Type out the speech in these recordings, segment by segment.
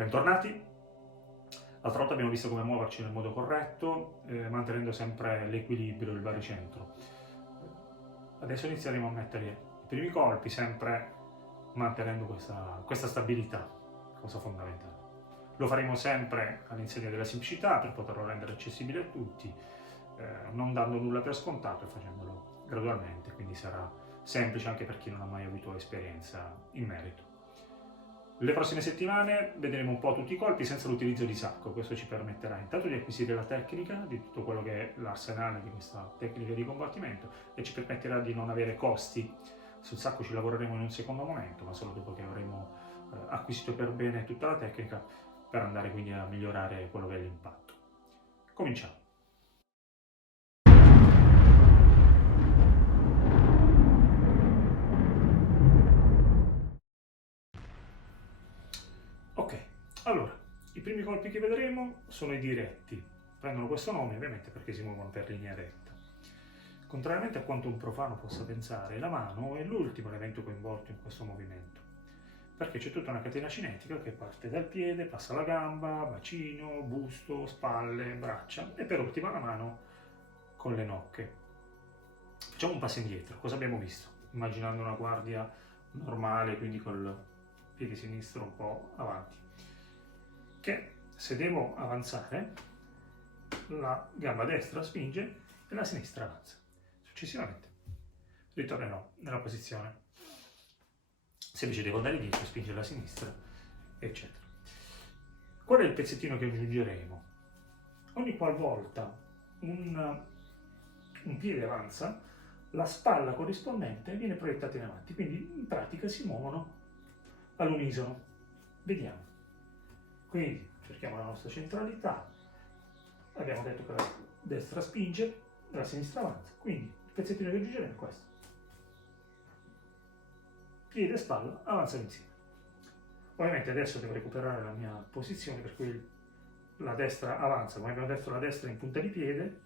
Bentornati. L'altra volta abbiamo visto come muoverci nel modo corretto, mantenendo sempre l'equilibrio, il baricentro. Adesso inizieremo a mettere i primi colpi, sempre mantenendo questa stabilità, cosa fondamentale. Lo faremo sempre all'insegna della semplicità per poterlo rendere accessibile a tutti, non dando nulla per scontato e facendolo gradualmente, quindi sarà semplice anche per chi non ha mai avuto esperienza in merito. Le prossime settimane vedremo un po' tutti i colpi senza l'utilizzo di sacco. Questo ci permetterà intanto di acquisire la tecnica di tutto quello che è l'arsenale di questa tecnica di combattimento e ci permetterà di non avere costi. Sul sacco ci lavoreremo in un secondo momento, ma solo dopo che avremo acquisito per bene tutta la tecnica, per andare quindi a migliorare quello che è l'impatto. Cominciamo. Allora, i primi colpi che vedremo sono i diretti. Prendono questo nome ovviamente perché si muovono per linea retta. Contrariamente a quanto un profano possa pensare, la mano è l'ultimo elemento coinvolto in questo movimento, perché c'è tutta una catena cinetica che parte dal piede, passa alla gamba, bacino, busto, spalle, braccia e per ultima la mano con le nocche. Facciamo un passo indietro. Cosa abbiamo visto? Immaginando una guardia normale, quindi col piede sinistro un po' avanti, che se devo avanzare la gamba destra spinge e la sinistra avanza. Successivamente ritornerò nella posizione. Se invece devo andare dietro spinge la sinistra, eccetera. Qual è il pezzettino che aggiungeremo? Ogni qualvolta un piede avanza, la spalla corrispondente viene proiettata in avanti, quindi in pratica si muovono all'unisono. Vediamo. Quindi cerchiamo la nostra centralità, abbiamo detto che la destra spinge, la sinistra avanza, quindi il pezzettino che aggiungeremo è questo. Piede e spalla avanzano insieme. Ovviamente adesso devo recuperare la mia posizione, per cui la destra avanza, come abbiamo detto la destra in punta di piede.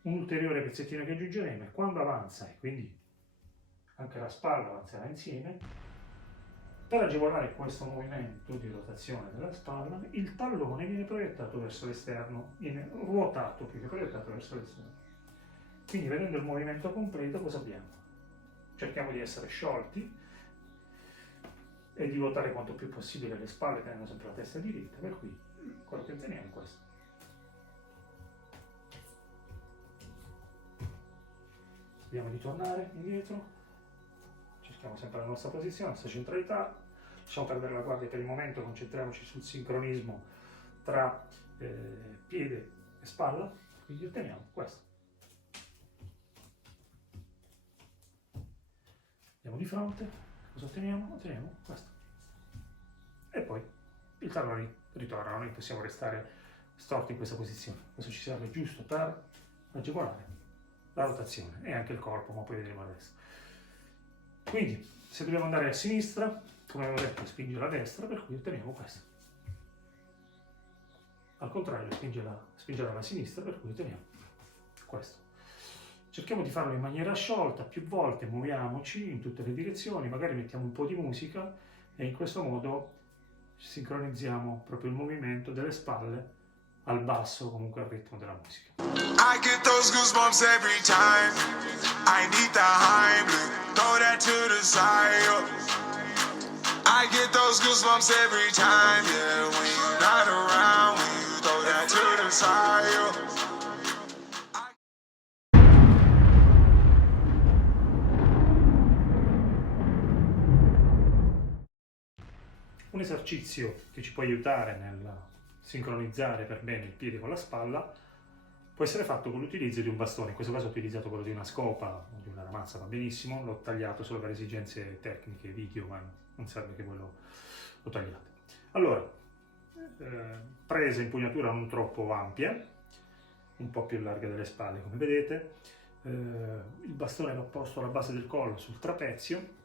Un ulteriore pezzettino che aggiungeremo è quando avanza, e quindi anche la spalla avanzerà insieme. Per agevolare questo movimento di rotazione della spalla, il tallone viene proiettato verso l'esterno, viene ruotato più che proiettato verso l'esterno. Quindi vedendo il movimento completo cosa abbiamo? Cerchiamo di essere sciolti e di ruotare quanto più possibile le spalle tenendo sempre la testa diritta, per cui quello che otteniamo è questo. Vediamo di tornare indietro. Cerchiamo sempre la nostra posizione, la nostra centralità, lasciamo perdere la guardia per il momento, concentriamoci sul sincronismo tra piede e spalla, quindi otteniamo questo. Andiamo di fronte, cosa otteniamo? Otteniamo questo. E poi il tallone ritorna, noi possiamo restare storti in questa posizione, questo ci serve giusto per agevolare la rotazione e anche il corpo, ma poi vedremo adesso. Quindi, se dobbiamo andare a sinistra, come avevo detto, spinge la destra, per cui otteniamo questo. Al contrario, spingerà la sinistra, per cui otteniamo questo. Cerchiamo di farlo in maniera sciolta, più volte muoviamoci in tutte le direzioni, magari mettiamo un po' di musica e in questo modo sincronizziamo proprio il movimento delle spalle al basso, comunque al ritmo della musica. I get those goosebumps every time. I need the Heimlich, throw that to the side. I get those goosebumps every time, yeah. When you're not around, when you throw that to the side. Un esercizio che ci può aiutare nel sincronizzare per bene il piede con la spalla può essere fatto con l'utilizzo di un bastone. In questo caso ho utilizzato quello di una scopa o di una ramazza, va benissimo, l'ho tagliato solo per esigenze tecniche, video, ma non serve che voi lo tagliate. Allora, presa impugnatura non troppo ampia, un po' più larga delle spalle come vedete, il bastone l'ho posto alla base del collo sul trapezio.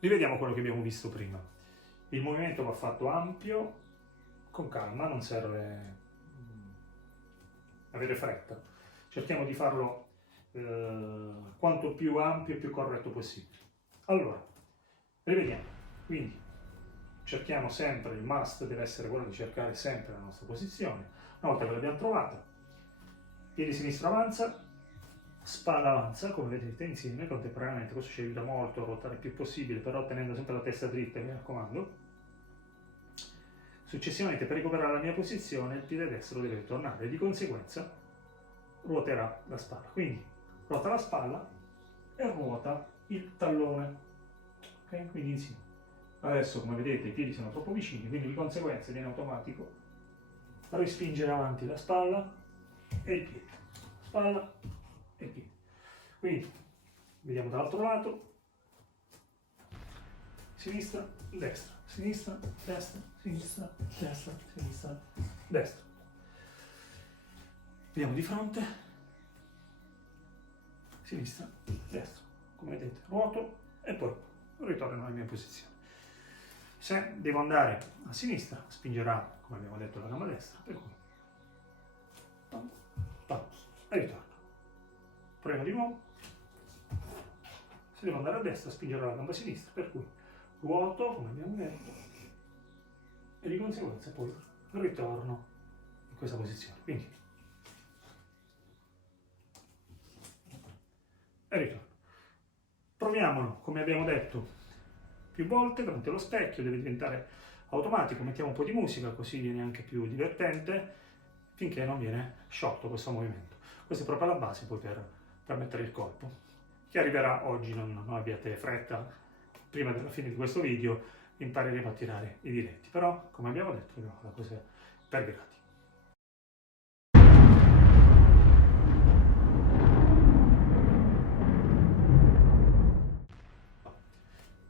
Rivediamo quello che abbiamo visto prima. Il movimento va fatto ampio, con calma, non serve avere fretta. Cerchiamo di farlo quanto più ampio e più corretto possibile. Allora, rivediamo. Quindi, cerchiamo sempre, il must deve essere quello di cercare sempre la nostra posizione. Una volta che l'abbiamo trovata, piede sinistro avanza, spalla avanza, come vedete insieme contemporaneamente. Questo ci aiuta molto a ruotare il più possibile, però tenendo sempre la testa dritta, mi raccomando. Successivamente, per recuperare la mia posizione, il piede destro deve tornare e di conseguenza ruoterà la spalla. Quindi ruota la spalla e ruota il tallone. Ok? Quindi insieme. Adesso, come vedete, i piedi sono troppo vicini, quindi di conseguenza viene automatico respingere avanti la spalla e il piede. Spalla e il piede. Quindi vediamo dall'altro lato. Sinistra, destra, sinistra, destra, sinistra, destra, sinistra, destra. Vediamo di fronte. Sinistra, destra. Come vedete, ruoto e poi ritorno alla mia posizione. Se devo andare a sinistra, spingerà, come abbiamo detto, la gamba destra, per cui pam, pam, e ritorno. Proviamo di nuovo. Se devo andare a destra, spingerò la gamba sinistra, per cui ruoto, come abbiamo detto, e di conseguenza poi ritorno in questa posizione. Quindi, e ritorno. Proviamolo, come abbiamo detto, più volte davanti allo specchio, deve diventare automatico, mettiamo un po' di musica così viene anche più divertente, finché non viene sciolto questo movimento. Questa è proprio la base poi per mettere il colpo. Chi arriverà oggi non abbiate fretta, prima della fine di questo video impareremo a tirare i diretti, però come abbiamo detto la cosa è per gradi.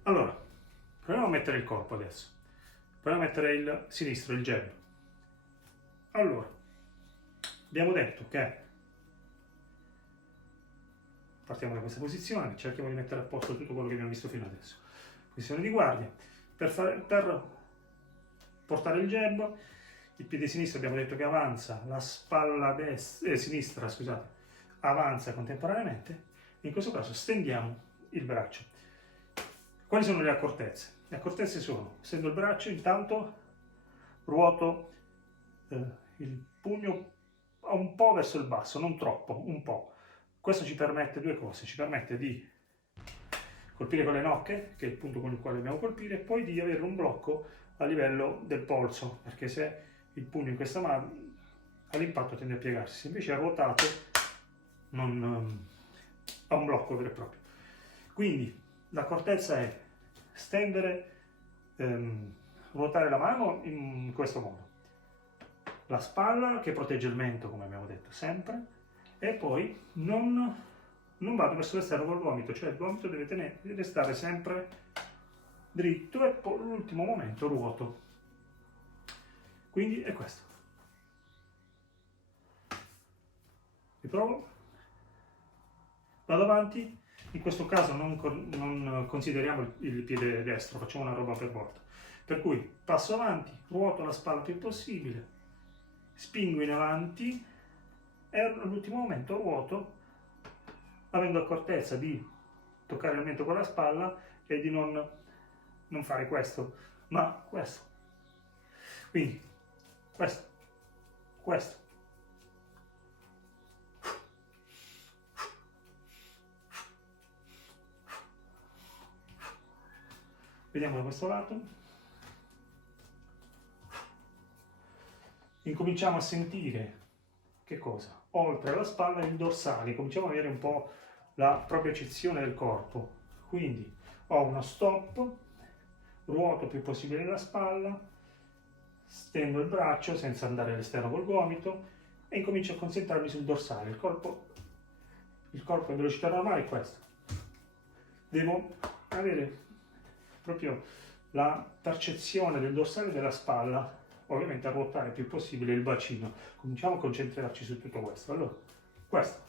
Allora, proviamo a mettere il corpo adesso. Proviamo a mettere il sinistro, il jab. Allora, abbiamo detto che partiamo da questa posizione, cerchiamo di mettere a posto tutto quello che abbiamo visto fino adesso. Posizione di guardia. Per portare il jab, il piede sinistro abbiamo detto che avanza, la spalla sinistra, scusate, avanza contemporaneamente. In questo caso stendiamo il braccio. Quali sono le accortezze? Le accortezze sono, stendo il braccio, intanto ruoto il pugno un po' verso il basso, non troppo, un po'. Questo ci permette due cose, ci permette di colpire con le nocche, che è il punto con il quale dobbiamo colpire, e poi di avere un blocco a livello del polso, perché se il pugno in questa mano all'impatto tende a piegarsi, se invece è ruotato non ha un blocco vero e proprio. Quindi l'accortezza è stendere, ruotare la mano in questo modo, la spalla che protegge il mento, come abbiamo detto sempre, e poi non vado verso l'esterno col gomito, cioè il gomito deve stare sempre dritto e poi all'ultimo momento ruoto. Quindi è questo. Riprovo, vado avanti, in questo caso non consideriamo il piede destro, facciamo una roba per volta. Per cui passo avanti, ruoto la spalla il più possibile, spingo in avanti e all'ultimo momento ruoto, avendo accortezza di toccare il mento con la spalla e di non fare questo, ma questo. Quindi questo, questo. Vediamo da questo lato. Incominciamo a sentire che cosa? Oltre alla spalla il dorsale, cominciamo ad avere un po' la propria accezione del corpo. Quindi ho uno stop, ruoto il più possibile la spalla, stendo il braccio senza andare all'esterno col gomito e incomincio a concentrarmi sul dorsale. Il corpo in velocità normale è questo. Devo avere proprio la percezione del dorsale e della spalla, ovviamente a ruotare il più possibile il bacino. Cominciamo a concentrarci su tutto questo. Allora, questo.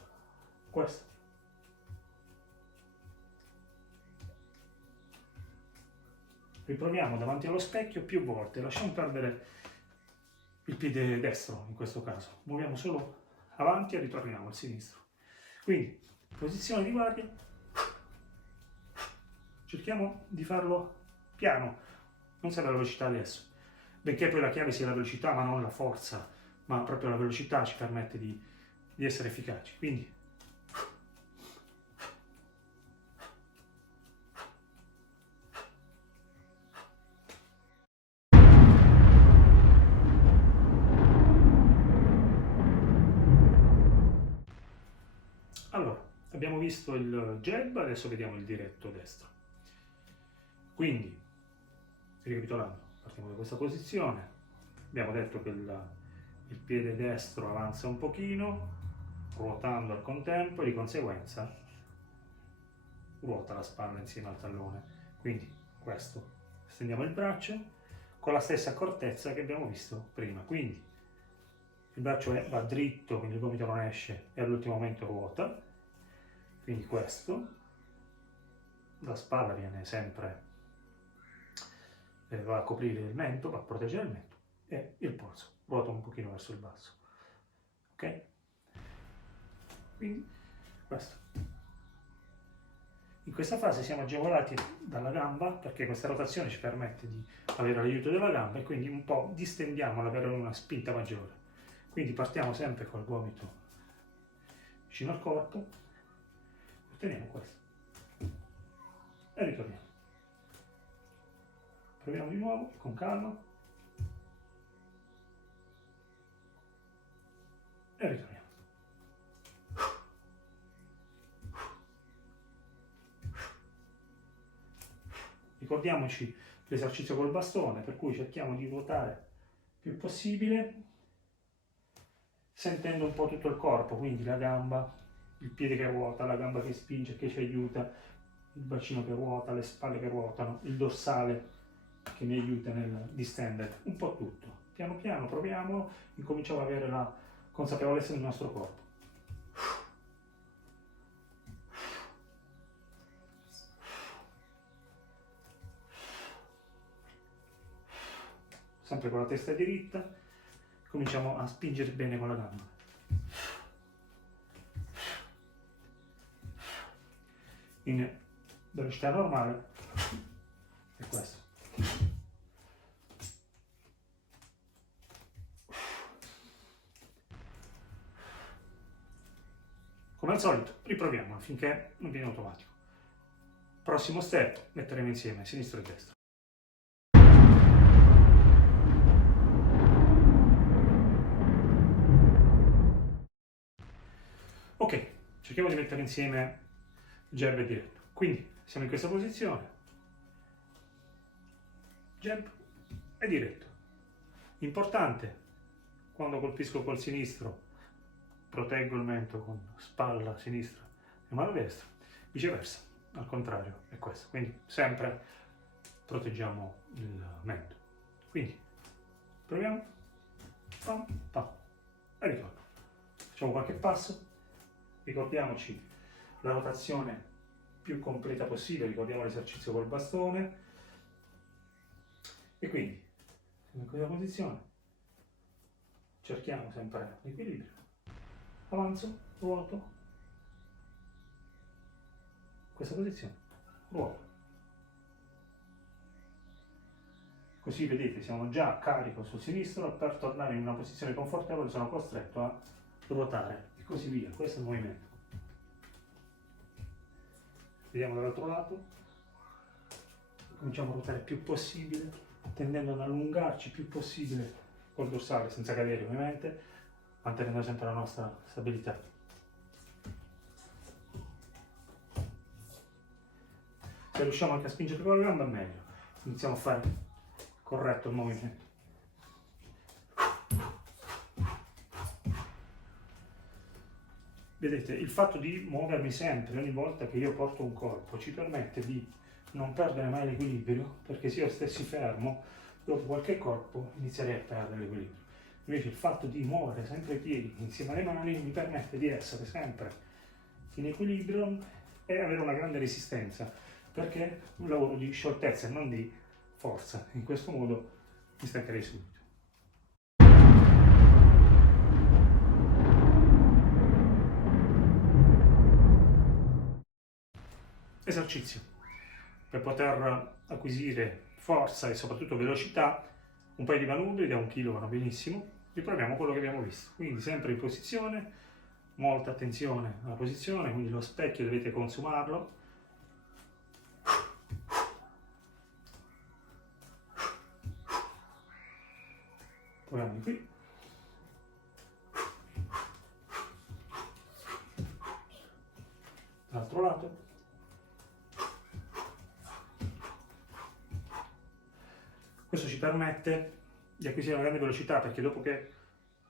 Riproviamo davanti allo specchio più volte, lasciamo perdere il piede destro in questo caso. Muoviamo solo avanti e ritorniamo al sinistro. Quindi, posizione di guardia. Cerchiamo di farlo piano, non serve la velocità adesso, benché poi la chiave sia la velocità ma non la forza, ma proprio la velocità ci permette di essere efficaci. Quindi allora, abbiamo visto il jab, adesso vediamo il diretto destro. Quindi, ricapitolando, partiamo da questa posizione, abbiamo detto che il piede destro avanza un pochino, ruotando al contempo e di conseguenza ruota la spalla insieme al tallone. Quindi questo, stendiamo il braccio con la stessa accortezza che abbiamo visto prima. Quindi il braccio va dritto, quindi il gomito non esce e all'ultimo momento ruota. Quindi questo, la spalla viene sempre, va a coprire il mento, va a proteggere il mento e il polso ruota un pochino verso il basso. Ok? Quindi questo. In questa fase siamo agevolati dalla gamba perché questa rotazione ci permette di avere l'aiuto della gamba e quindi un po' distendiamola per una spinta maggiore. Quindi partiamo sempre col gomito vicino al corpo, otteniamo questo e ritorniamo. Proviamo di nuovo con calma e ritorniamo. Ricordiamoci l'esercizio col bastone, per cui cerchiamo di ruotare il più possibile, sentendo un po' tutto il corpo, quindi la gamba, il piede che ruota, la gamba che spinge, che ci aiuta, il bacino che ruota, le spalle che ruotano, il dorsale che mi aiuta nel distendere, un po' tutto. Piano piano proviamo, incominciamo ad avere la consapevolezza del nostro corpo. Sempre con la testa diritta, cominciamo a spingere bene con la gamba. In velocità normale è questo. Come al solito, riproviamo finché non viene automatico. Prossimo step, metteremo insieme sinistro e destro. Ok, cerchiamo di mettere insieme jab e diretto. Quindi siamo in questa posizione, jab e diretto. Importante, quando colpisco col sinistro, proteggo il mento con spalla sinistra e mano destra, viceversa, al contrario, è questo. Quindi sempre proteggiamo il mento. Quindi proviamo, pam, pam, e ritorno. Facciamo qualche passo. Ricordiamoci la rotazione più completa possibile, ricordiamo l'esercizio col bastone e quindi in questa posizione cerchiamo sempre l'equilibrio, avanzo, ruoto, questa posizione, ruoto. Così vedete siamo già carico sul sinistro, per tornare in una posizione confortevole sono costretto a ruotare e così via. Questo è il movimento. Vediamo dall'altro lato, cominciamo a ruotare il più possibile, tendendo ad allungarci il più possibile col dorsale senza cadere ovviamente, mantenendo sempre la nostra stabilità. Se riusciamo anche a spingere con la gamba è meglio, iniziamo a fare corretto il movimento. Vedete, il fatto di muovermi sempre ogni volta che io porto un colpo ci permette di non perdere mai l'equilibrio, perché se io stessi fermo, dopo qualche colpo inizierei a perdere l'equilibrio. Invece il fatto di muovere sempre i piedi insieme alle mani mi permette di essere sempre in equilibrio e avere una grande resistenza, perché è un lavoro di scioltezza e non di forza. In questo modo mi stancherei subito. Esercizio. Per poter acquisire forza e soprattutto velocità, un paio di manubri da 1 chilo vanno benissimo. Riproviamo quello che abbiamo visto, quindi sempre in posizione, molta attenzione alla posizione, quindi lo specchio dovete consumarlo. Proviamo qui. Dall'altro lato. Questo ci permette di acquisire una grande velocità, perché dopo che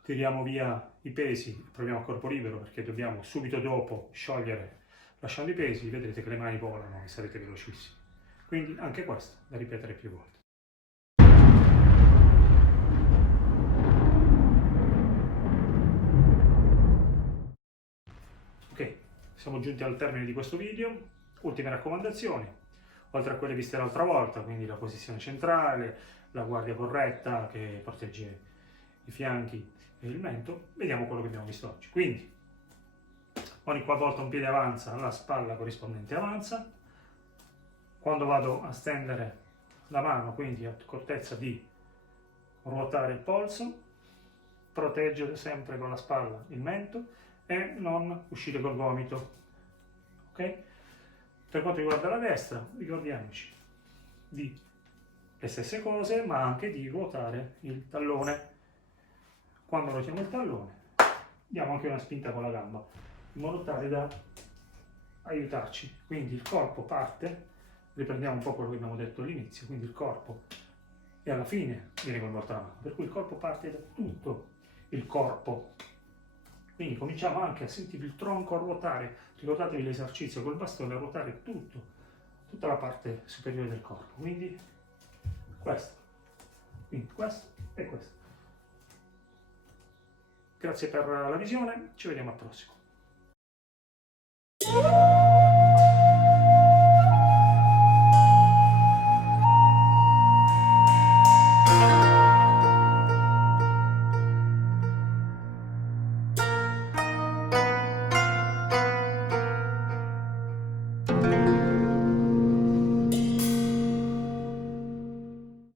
tiriamo via i pesi, proviamo a corpo libero, perché dobbiamo subito dopo sciogliere lasciando i pesi, vedrete che le mani volano e sarete velocissimi. Quindi anche questo da ripetere più volte. Ok, siamo giunti al termine di questo video. Ultime raccomandazioni, oltre a quelle viste l'altra volta, quindi la posizione centrale, la guardia corretta che protegge i fianchi e il mento, vediamo quello che abbiamo visto oggi. Quindi ogni qualvolta un piede avanza, la spalla corrispondente avanza. Quando vado a stendere la mano, quindi accortezza di ruotare il polso, proteggere sempre con la spalla il mento e non uscire col gomito. Ok? Per quanto riguarda la destra, ricordiamoci di le stesse cose, ma anche di ruotare il tallone. Quando ruotiamo il tallone, diamo anche una spinta con la gamba, in modo tale da aiutarci. Quindi il corpo parte, riprendiamo un po' quello che abbiamo detto all'inizio, quindi il corpo e alla fine viene coinvolta la mano, per cui il corpo parte da tutto il corpo. Quindi cominciamo anche a sentire il tronco a ruotare. Ricordatevi l'esercizio col bastone, a ruotare tutta la parte superiore del corpo. Quindi questo e questo. Grazie per la visione, ci vediamo al prossimo.